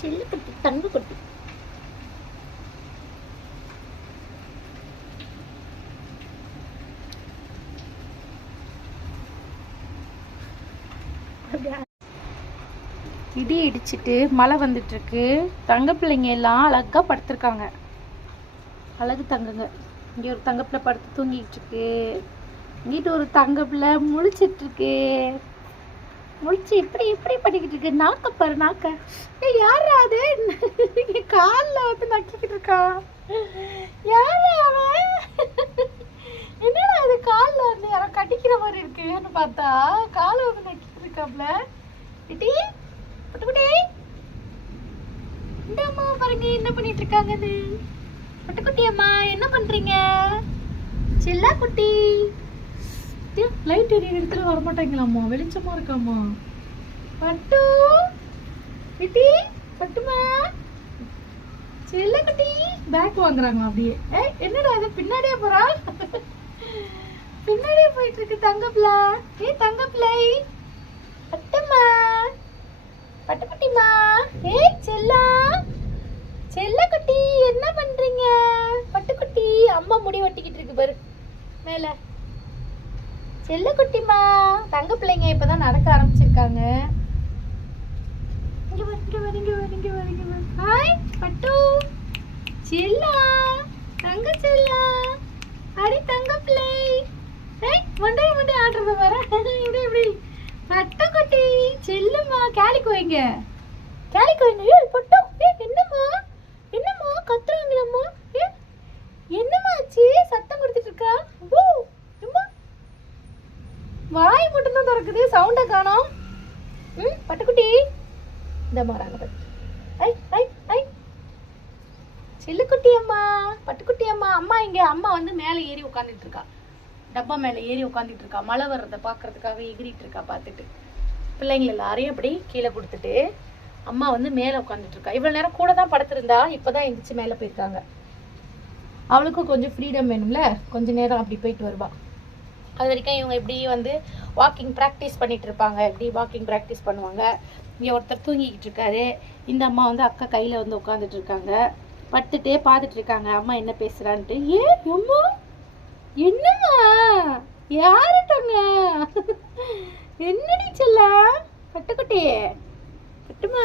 செல்ல குட்டி, தங்க குட்டி. இடி இடிச்சிட்டு மழை வந்துட்டு இருக்கு. தங்க பிள்ளைங்க எல்லாம் அழகா படுத்திருக்காங்க. அழகு தங்கங்க. இங்கே ஒரு தங்க பிள்ளை படுத்து தூங்கிட்டு இருக்கு. இங்கிட்டு ஒரு தங்க பிள்ளை முழிச்சிட்டு இருக்கு. முழிச்சு இப்படி இப்படி பண்ணிக்கிட்டு இருக்கு. நாக்க பாரு, நாக்க. யாரா அது? காலில் வந்து நக்கிக்கிட்டு இருக்கா. யாரா அவன்? என்னடா அது காலில் வந்து யாரோ கட்டிக்கிற மாதிரி இருக்குன்னு பார்த்தா காலை வந்து நக்கிட்டு இருக்காப்ல. இட்டி பட்டுக்குட்டி, இந்த அம்மா பாருங்க என்ன பண்ணிட்டு இருக்காங்கன்னு. பட்டுக்குட்டி அம்மா என்ன பண்றீங்க? செல்லா குட்டி. லைட் எரிய இடத்துல வரமாட்டாங்களாம்மா, வெளிச்சமா இருக்காம்மா. பட்டு குட்டி, பட்டுமா, செல்ல குட்டி. பேக் வாங்குறாங்களா அப்படியே. என்னடா அது பின்னாடியே போறா? பின்னாடியே போயிட்டு இருக்கு தங்க பிள்ளை. தங்க பிள்ளை பட்டுமா, பட்டுக்குட்டிமா. செல்லா, செல்ல குட்டி என்ன பண்றீங்க? பட்டுக்குட்டி அம்மா முடி வெட்டிக்கிட்டு இருக்கு பாரு மேல. செல்ல குட்டிமா. தங்க பிள்ளைங்க இப்பதான் நடக்க ஆரம்பிச்சிருக்காங்க. இங்க வரீங்க. ஹாய் பட்டு, செல்லா, தங்க செல்லா. அடி தங்க பிள்ளை. மண்டே ஆடுறத வர இப்படி பட்டுக்குட்டி. செல்லுமா, கேலிக்கு வைங்க. பட்டு என்னம்மா கத்துறாங்களம்மா? என்னம்மா ஆச்சு? சத்தம் கொடுத்துட்டு இருக்கா. வாய் மட்டும்தான் திறக்குது, சவுண்டை காணோம். பட்டுக்குட்டி இந்த மாறாங்க. செல்லுக்குட்டி அம்மா, பட்டுக்குட்டி அம்மா. அம்மா இங்க. அம்மா வந்து மேலே ஏறி உட்காந்துட்டு இருக்கா. டப்பா மேலே ஏறி உட்காந்துட்டு இருக்கா. மழை வர்றதை பார்க்கறதுக்காக எகிரிட்டு இருக்கா. பார்த்துட்டு பிள்ளைங்க எல்லாரையும் அப்படி கீழே கொடுத்துட்டு அம்மா வந்து மேலே உட்காந்துட்டு இருக்கா. இவ்வளோ நேரம் கூட தான் படுத்திருந்தா, இப்போதான் எந்திரிச்சு மேலே போயிருக்காங்க. அவளுக்கும் கொஞ்சம் ஃப்ரீடம் வேணும்ல, கொஞ்சம் நேரம் அப்படி போயிட்டு வருவா. அது வரைக்கும் இவங்க இப்படி வந்து வாக்கிங் ப்ராக்டிஸ் பண்ணிட்டு இருப்பாங்க. இப்படி வாக்கிங் ப்ராக்டிஸ் பண்ணுவாங்க. இங்கே ஒருத்தர் தூங்கிக்கிட்டு இருக்காரு. இந்த அம்மா வந்து அக்கா கையில் வந்து உட்காந்துட்டு இருக்காங்க. படுத்துட்டே பார்த்துட்டு இருக்காங்க அம்மா என்ன பேசுறான்ட்டு. அம்மா என்னம்மா யாருட்டாங்க? என்னடி செல்லா? பட்டுக்குட்டி, பட்டுமா.